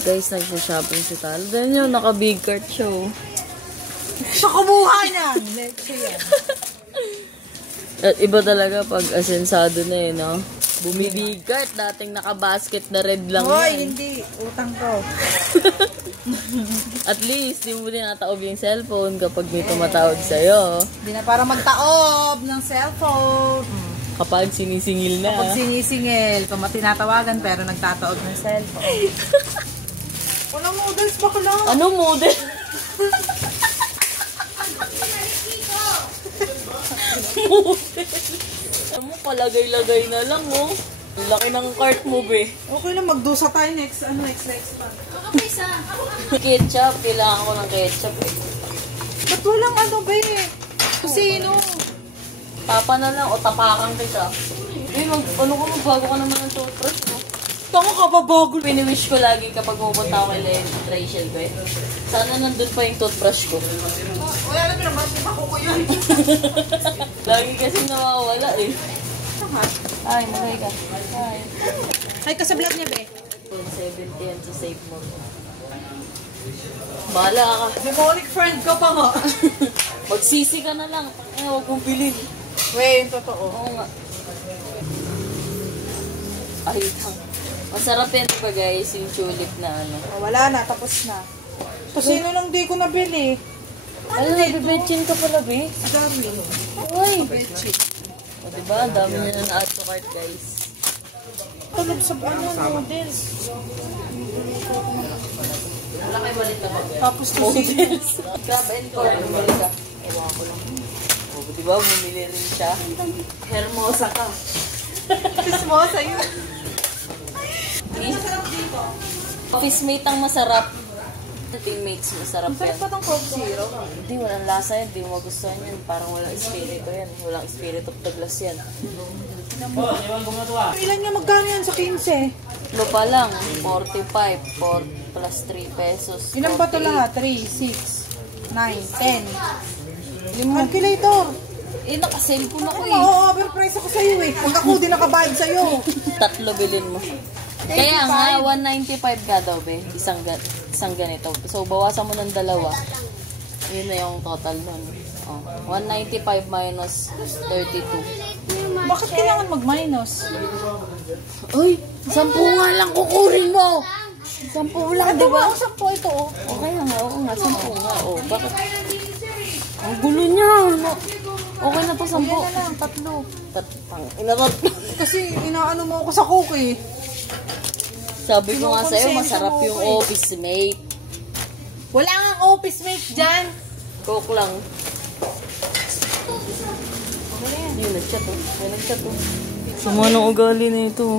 Guys, nag-shopping si Talo. Dahil yun, naka-big cart siya, oh. Siya kumuha niyan. At iba talaga pag asensado na yun, no? Bumibig cart. Dating naka-basket na red lang Hoy, yan. hindi. Utang ko. At least, di mo din nataob yung cellphone kapag may tumatawag sa'yo. Hindi na para magtaob ng cellphone. Kapag sinisingil na. Kapag sinisingil, kung tinatawagan pero nagtataob ng cellphone. Walang noodles ba ka lang? Ano model? Ano mo, palagay-lagay na lang, oh. Ang laki ng cart mo, be. Okay lang, magdusa tayo next pa. Ketchup, kailangan ko ng ketchup, eh. Ba't walang ano ba eh? Sino? Tapa na lang, o tapakan kita. Eh, ano ko, magbago ka naman ng toothbrush mo. Tama ka ba bago? Piniwish ko lagi kapag pupunta ako kay Rachel, be. Sana nandun pa yung toothbrush ko. Wala na naman, ako ko yun. Lagi kasi nawawala, eh. Ay, magay ka. Ay. Ay, ka sa vlog niya, be. 70 yan sa safe mo. Bahala ka. Demonic friend ka pa nga. Magsisi ka na lang. Eh, huwag mong bilhin. Wait, totoo. Oo nga. Ay, masarap yan pa guys, yung tulip na ano. Wala na, tapos na. Sino lang di ko nabili? Ano, nabibetchin ka pala, be? Dami. Uy! O, diba? Ang dami nyo na na-add to cart, guys. Tulog sa noodles. Wala kayo balit na ba? Tapos Models. Grab and corn. Bumili ka. Ewan ko lang. O, diba? Bumili rin siya. Hermosa ka. Kismosa yun. Office mate ang masarap. Teammates masarap Masarap yan. pa tong Coke Zero. Hindi, walang lasa yan. Hindi mo magustuhan yan. Parang walang espiritu yan. Walang spirit of the glass yan. Ilan nga magkano yan sa 15? Ano pa lang? 45. 4 plus 3 pesos. Ilan ba ito lahat? 3, 6, 9, 10. Calculator. Eh, naka-cellphone ako eh. Oo, overprice ako sa'yo eh. Pag ako din nakabayad sa'yo. Tatlo bilhin mo. Kaya nga, 195 ka daw, be. Isang ganito. So, bawasan mo ng dalawa. Yun na yung total nun. Oh, 195 minus 32. Bakit kailangan mag-minus? Uy, 10 nga lang kukurin mo! 10 lang, di ba? 10 ito oh. Okay nga, oo nga, 10 nga. Oh, bakit? Ang gulo niya. Okay na to, 10. Yan na lang, 3. Inarot. Kasi inaano mo ako sa Coke eh. Sabi ko nga sa'yo, masarap yung office mate. Wala nga office mate dyan. Coke lang. Yun, nag-chat oh. Sama ng ugali na ito.